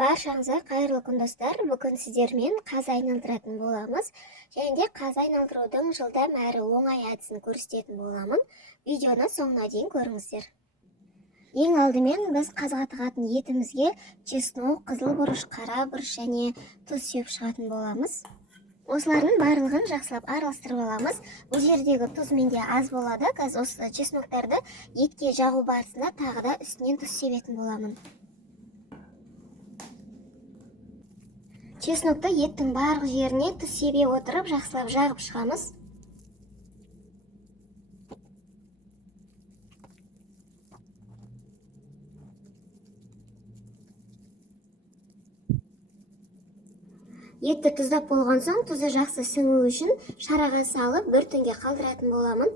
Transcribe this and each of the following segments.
Баршаңызға қайырлы күн достар. Бүгін сіздермен қазы айналдыратын боламыз. Және де қазы айналдырудың жылдам әрі оңай әдісін көрсететін боламын. Видеоны соңына дейін көріңіздер. Ең алдымен біз қазыға тығатын етімізге чеснок, қызыл бұрыш, қара бұрыш және тұз сеуіп шығатын боламыз. Осылардың барлығын жақсылап араластырып аламыз. Бұл жердегі тұз менде аз болады. Қазір осы чесноктарды етке жағу барысында тағы да үстінен тұз себетін боламын. Чеснокты еттің барлық жеріне тұз себе отырып жақсылап жағып шығамыз. Етті тұздап болған соң, тұзы жақсы сіңу үшін шараға салып бір түнге қалдыратын боламын.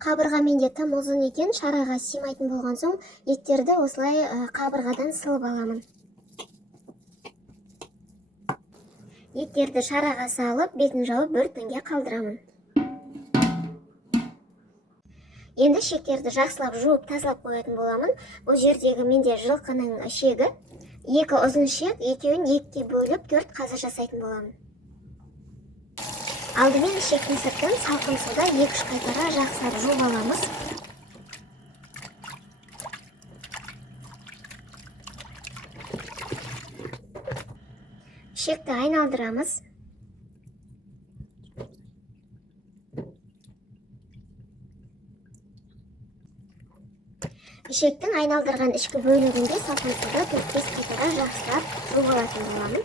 Қабырға менде тым ұзын екен, шараға симайтын болған соң, еттерді осылай қабырғадан сылып аламын. Еттерді шараға салып, бетін жауып бір түнге қалдырамын. Енді шектерді жақсылап жуып тазалап қоятын боламын. Бұл жердегі менде жылқының шегі. 2 ұзын шек, екеуін 2-ке бөліп 4 қазы жасайтын боламын. Алдымен шектің сыртын салқын суда 2-3 қайтара жақсылап жуып аламыз. Шекті айналдырамыз. Шектің айналдырған ішкі бөлігінде салқын суда 4-5 қайтара жақсылап жуып алатын боламын.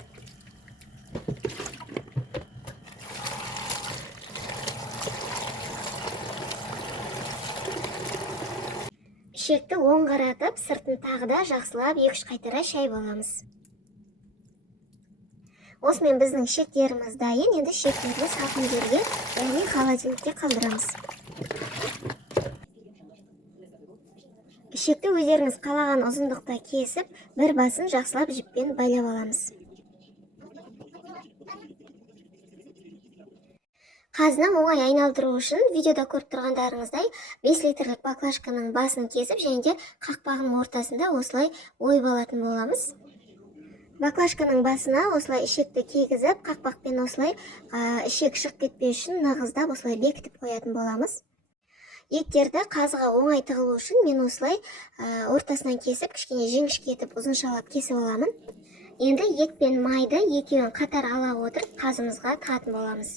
Шекті оң қаратып, сыртын тағы да жақсылап 2-3 қайтара шайып аламыз. Осымен біздің шектеріміз дайын. Енді шектерді салқын жерге, яғни холодильникте қалдырамыз. Шекті өздеріңіз қалаған ұзындықта кесіп, бір басын жақсылап жіппен байлап аламыз. Қазыны оңай айналдыру үшін видеода көріп тұрғандарыңыздай 5 литрлік баклажканың басын кесіп, және де қақпағының ортасында осылай ойып алатын боламыз. Баклажканың басына осылай ішекті кигізіп, қақпақпен осылай ішек шығып кетпеу үшін нығыздап осылай бекітіп қоятын боламыз. Еттерді қазыға оңай тығылу үшін мен осылай ортасынан кесіп, кішкене жіңішке етіп ұзыншалап кесіп аламын. Енді ет пен майды екеуін қатар ала отырып қазымызға тығатын боламыз.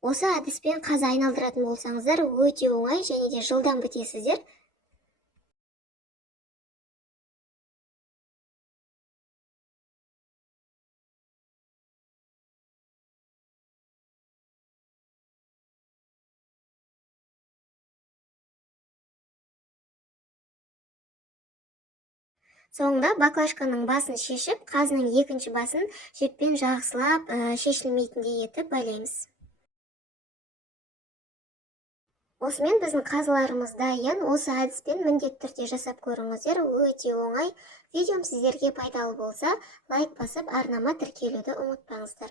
Осы әдіспен қазы айналдыратын болсаңыздар, өте оңай және де жылдам бітесіздер. Соңында баклажканың басын шешіп, қазының екінші басын жіппен жақсылап шешілмейтіндей етіп байлаймыз. Осымен біздің қазыларымыз дайын. Осы әдіспен міндетті түрде жасап көріңіздер, өте оңай. Видеом сіздерге пайдалы болса, лайк басып, арнама тіркелуді ұмытпаңыздар.